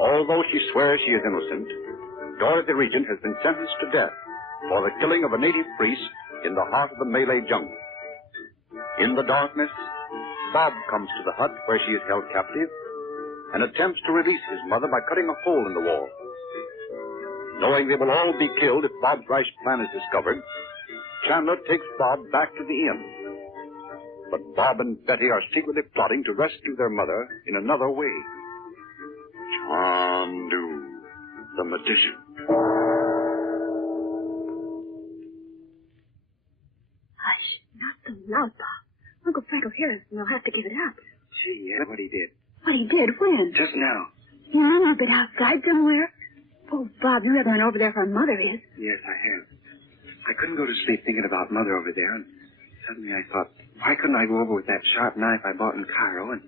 Although she swears she is innocent, Dorothy Regent has been sentenced to death for the killing of a native priest in the heart of the Malay jungle. In the darkness, Bob comes to the hut where she is held captive and attempts to release his mother by cutting a hole in the wall. Knowing they will all be killed if Bob's rash plan is discovered, Chandler takes Bob back to the inn. But Bob and Betty are secretly plotting to rescue their mother in another way. Chandu, the magician. Hush, not so loud, Bob. Uncle Frank will hear us and we'll have to give it up. Gee, yeah, what he did. What he did? When? Just now. You remember a bit outside somewhere? Oh, Bob, you haven't been over there where Mother is. Yes, I have. I couldn't go to sleep thinking about Mother over there, and suddenly I thought, why couldn't I go over with that sharp knife I bought in Cairo and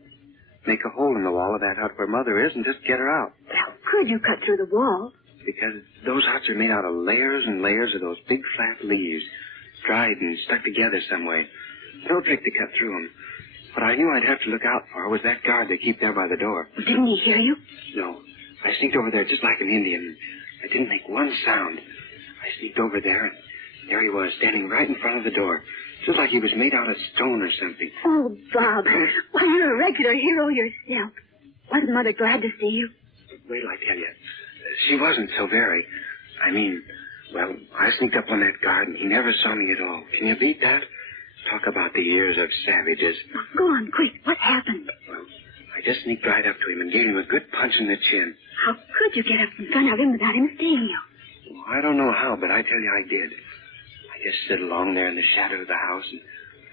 make a hole in the wall of that hut where Mother is and just get her out? How could you cut through the wall? Because those huts are made out of layers and layers of those big flat leaves, dried and stuck together some way. No trick to cut through them. What I knew I'd have to look out for was that guard they keep there by the door. Didn't he hear you? No. I sneaked over there just like an Indian. I didn't make one sound. I sneaked over there, and there he was, standing right in front of the door. Just like he was made out of stone or something. Oh, Bob. Why, you're a regular hero yourself. Wasn't Mother glad to see you? Wait till I tell you. She wasn't so very. I mean, well, I sneaked up on that guard, and he never saw me at all. Can you beat that? Talk about the ears of savages. Oh, go on, quick. What happened? Well, I just sneaked right up to him and gave him a good punch in the chin. How could you get up in front of him without him seeing you? Well, I don't know how, but I tell you I did. I just stood along there in the shadow of the house, and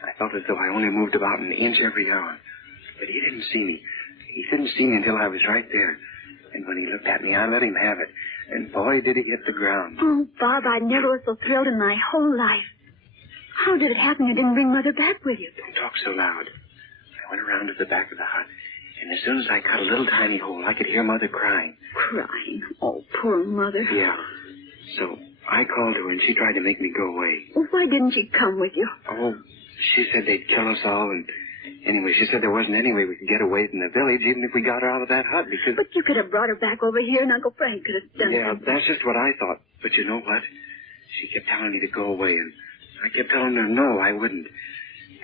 I felt as though I only moved about an inch every hour. But he didn't see me. He didn't see me until I was right there. And when he looked at me, I let him have it. And boy, did he hit the ground. Oh, Bob, I never was so thrilled in my whole life. How did it happen you didn't bring Mother back with you? Don't talk so loud. I went around to the back of the hut, and as soon as I cut a little tiny hole, I could hear Mother crying. Crying? Oh, poor Mother. Yeah. So I called her, and she tried to make me go away. Well, why didn't she come with you? Oh, she said they'd kill us all, and anyway, she said there wasn't any way we could get away from the village, even if we got her out of that hut, because... But you could have brought her back over here, and Uncle Frank could have done Yeah, something. that's just what I thought. But you know what? She kept telling me to go away, and I kept telling her no, I wouldn't.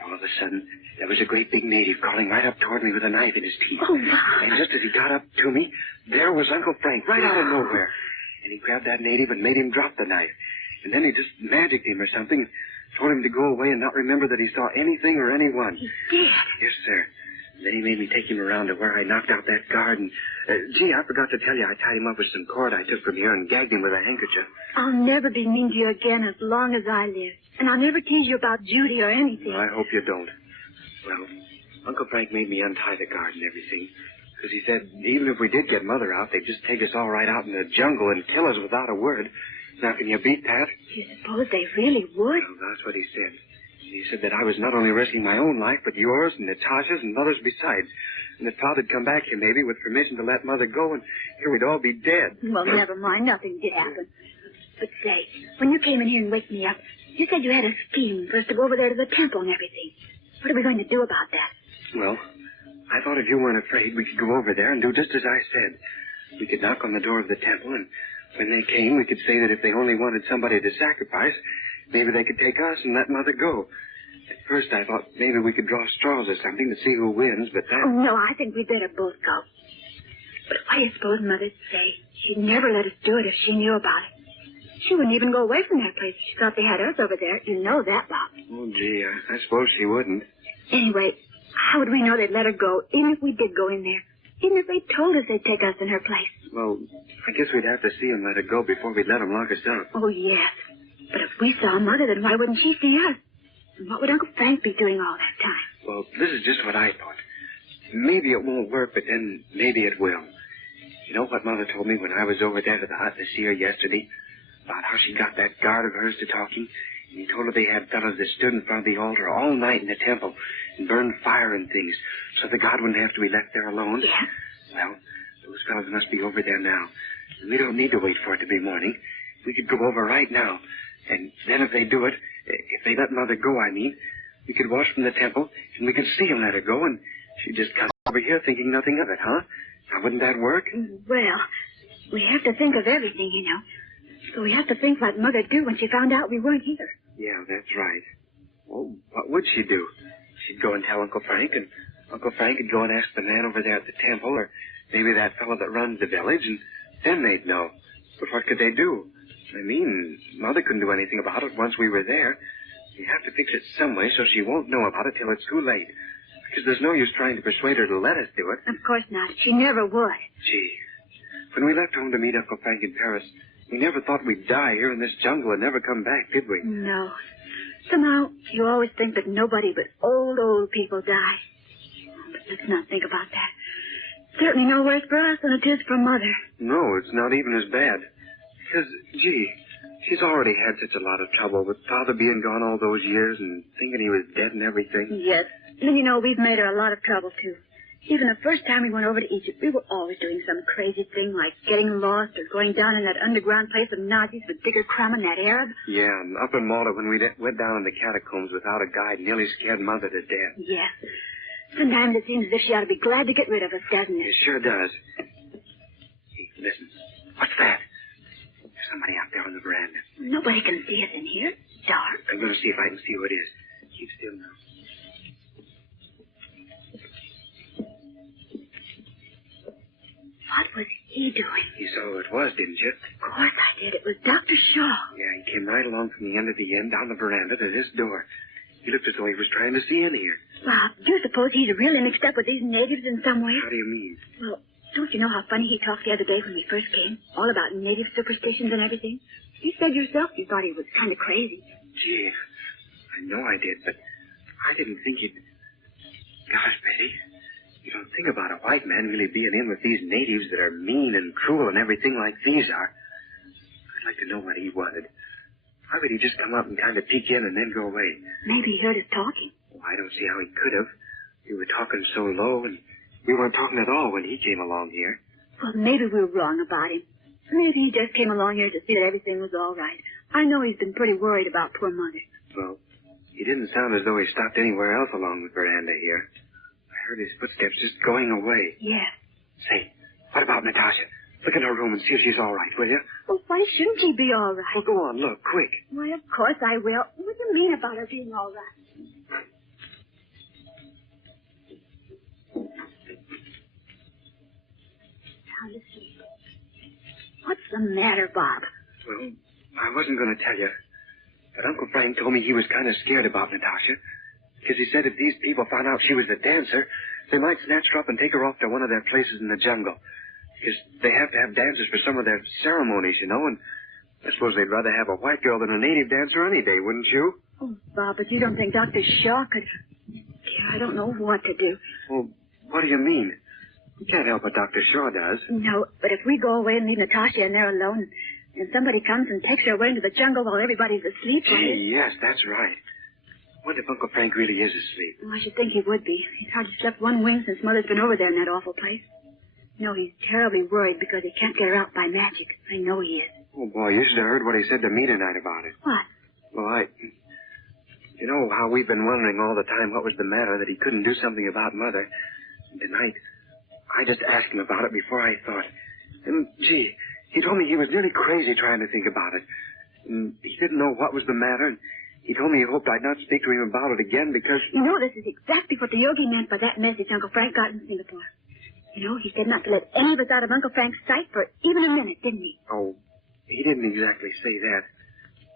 All of a sudden, there was a great big native crawling right up toward me with a knife in his teeth. Oh, Bob. And just as he got up to me, there was Uncle Frank, right out of nowhere. And he grabbed that native and made him drop the knife. And then he just magicked him or something and told him to go away and not remember that he saw anything or anyone. He did? Yes, sir. And then he made me take him around to where I knocked out that guard. And, gee, I forgot to tell you, I tied him up with some cord I took from here and gagged him with a handkerchief. I'll never be mean to you again as long as I live. And I'll never tease you about Judy or anything. Well, I hope you don't. Well, Uncle Frank made me untie the guard and everything. Because he said even if we did get Mother out, they'd just take us all right out in the jungle and kill us without a word. Now, can you beat that? Do you suppose they really would? Well, that's what he said. He said that I was not only risking my own life, but yours and Natasha's and Mother's besides. And that Father'd come back here maybe with permission to let Mother go, and here we'd all be dead. Well, never mind. Nothing did happen. But say, when you came in here and waked me up, you said you had a scheme for us to go over there to the temple and everything. What are we going to do about that? Well, I thought if you weren't afraid, we could go over there and do just as I said. We could knock on the door of the temple, and when they came, we could say that if they only wanted somebody to sacrifice, maybe they could take us and let Mother go. At first, I thought maybe we could draw straws or something to see who wins, but that... Oh, no, I think we'd better both go. But why do you suppose Mother'd say she'd never let us do it if she knew about it? She wouldn't even go away from that place if she thought they had us over there. You know that, Bob. Oh, gee, I suppose she wouldn't. Anyway, how would we know they'd let her go, even if we did go in there? Even if they told us they'd take us in her place? Well, I guess we'd have to see them let her go before we'd let them lock us up. Oh, yes. But if we saw Mother, then why wouldn't she see us? And what would Uncle Frank be doing all that time? Well, this is just what I thought. Maybe it won't work, but then maybe it will. You know what Mother told me when I was over there to the hut to see her yesterday? About how she got that guard of hers to talking. And he told her they had fellows that stood in front of the altar all night in the temple and burned fire and things so the god wouldn't have to be left there alone. Yeah. Well, those fellows must be over there now. We don't need to wait for it to be morning. We could go over right now. And then if they do it, if they let Mother go, I mean, we could watch from the temple, and we could see them let her go, and She'd just come over here thinking nothing of it, huh? Now, wouldn't that work? Well, we have to think of everything, you know. So we have to think like Mother'd do when she found out we weren't here. Yeah, that's right. Well, what would she do? She'd go and tell Uncle Frank, and Uncle Frank would go and ask the man over there at the temple, or maybe that fellow that runs the village, and then they'd know. But what could they do? I mean, Mother couldn't do anything about it once we were there. You have to fix it some way so she won't know about it till it's too late. Because there's no use trying to persuade her to let us do it. Of course not. She never would. Gee, when we left home to meet Uncle Frank in Paris, we never thought we'd die here in this jungle and never come back, did we? No. Somehow, you always think that nobody but old people die. But let's not think about that. Certainly no worse for us than it is for Mother. No, it's not even as bad. Because, gee, she's already had such a lot of trouble with Father being gone all those years and thinking he was dead and everything. Yes. And you know, we've made her a lot of trouble, too. Even the first time we went over to Egypt, we were always doing some crazy thing like getting lost or going down in that underground place of Nazis with Digger Crumb and that Arab. Yeah, and up in Malta when we went down in the catacombs without a guide, nearly scared Mother to death. Yes. Sometimes it seems as if she ought to be glad to get rid of us, doesn't it? It sure does. Hey, listen. What's that? There's somebody out there on the veranda. Nobody can see us in here. It's dark. I'm going to see if I can see who it is. Keep still now. What was he doing? You saw who it was, didn't you? Of course I did. It was Dr. Shaw. Yeah, he came right along from the end of the inn down the veranda to this door. He looked as though he was trying to see in here. Well, do you suppose he's really mixed up with these natives in some way? How do you mean? Well, don't you know how funny he talked the other day when we first came? All about native superstitions and everything. You said yourself you thought he was kind of crazy. Gee, I know I did, but I didn't think he'd... Gosh, Betty, you don't think about a white man really being in with these natives that are mean and cruel and everything like these are. I'd like to know what he wanted. Why would he just come up and kind of peek in and then go away? Maybe he heard us talking. Well, I don't see how he could have. We were talking so low, and we weren't talking at all when he came along here. Well, maybe we were wrong about him. Maybe he just came along here to see that everything was all right. I know he's been pretty worried about poor Mother. Well, he didn't sound as though he stopped anywhere else along the veranda here. I heard his footsteps just going away. Yes. Say, what about Natasha? Look in her room and see if she's all right, will you? Well, why shouldn't she be all right? Well, go on, look, quick. Why, of course I will. What do you mean about her being all right? Now, listen. What's the matter, Bob? Well, I wasn't going to tell you, but Uncle Frank told me he was kind of scared about Natasha, because he said if these people found out she was a dancer, they might snatch her up and take her off to one of their places in the jungle. Because they have to have dancers for some of their ceremonies, you know, and I suppose they'd rather have a white girl than a native dancer any day, wouldn't you? Oh, Bob, but you don't think Dr. Shaw could... I don't know what to do. Well, what do you mean? You can't help what Dr. Shaw does. No, but if we go away and leave Natasha in there alone, and somebody comes and takes her away into the jungle while everybody's asleep... Gee, yes, that's right. What if Uncle Frank really is asleep? Well, I should think he would be. He's hardly slept one wink since Mother's been over there in that awful place. No, he's terribly worried because he can't get her out by magic. I know he is. Oh, boy, you should have heard what he said to me tonight about it. What? Well, you know how we've been wondering all the time what was the matter, that he couldn't do something about Mother. And tonight, I just asked him about it before I thought. And, gee, he told me he was nearly crazy trying to think about it. And he didn't know what was the matter, and he told me he hoped I'd not speak to him about it again because... You know, this is exactly what the yogi meant by that message Uncle Frank got in Singapore. You know, he said not to let any of us out of Uncle Frank's sight for even a minute, didn't he? Oh, he didn't exactly say that.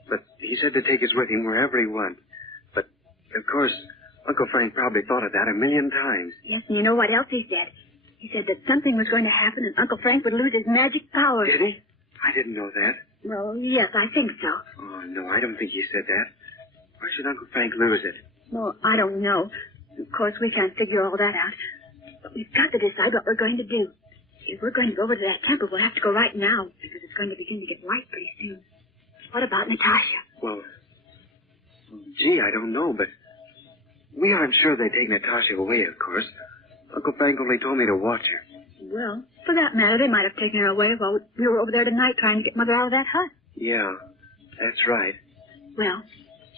But he said to take us with him wherever he went. But, of course, Uncle Frank probably thought of that 1,000,000 times. Yes, and you know what else he said? He said that something was going to happen and Uncle Frank would lose his magic powers. Did he? I didn't know that. Well, yes, I think so. Oh, no, I don't think he said that. Why should Uncle Frank lose it? Well, I don't know. Of course, we can't figure all that out. But we've got to decide what we're going to do. If we're going to go over to that temple, we'll have to go right now, because it's going to begin to get light pretty soon. What about Natasha? Well, gee, I don't know, but we aren't sure they take Natasha away, of course. Uncle Frank only told me to watch her. Well, for that matter, they might have taken her away while we were over there tonight trying to get Mother out of that hut. Yeah, that's right. Well,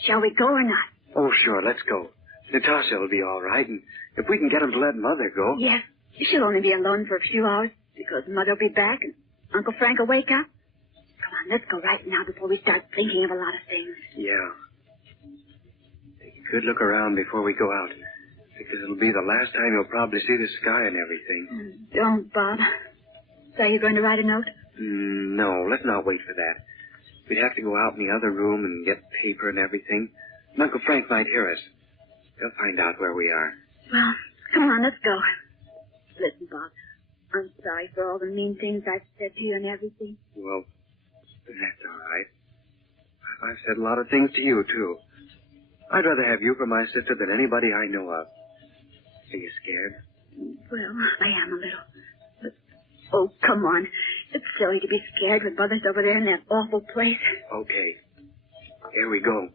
shall we go or not? Oh, sure, let's go. Natasha will be all right, and if we can get him to let Mother go... Yes. She'll only be alone for a few hours because Mother will be back and Uncle Frank will wake up. Come on, let's go right now before we start thinking of a lot of things. Yeah. Take a good look around before we go out, because it'll be the last time you'll probably see the sky and everything. Don't, Bob. So are you going to write a note? No, let's not wait for that. We'd have to go out in the other room and get paper and everything. And Uncle Frank might hear us. He'll find out where we are. Well, come on, let's go. Listen, Bob, I'm sorry for all the mean things I've said to you and everything. Well, that's all right. I've said a lot of things to you, too. I'd rather have you for my sister than anybody I know of. Are you scared? Well, I am a little. But, oh, come on. It's silly to be scared when Mother's over there in that awful place. Okay. Here we go.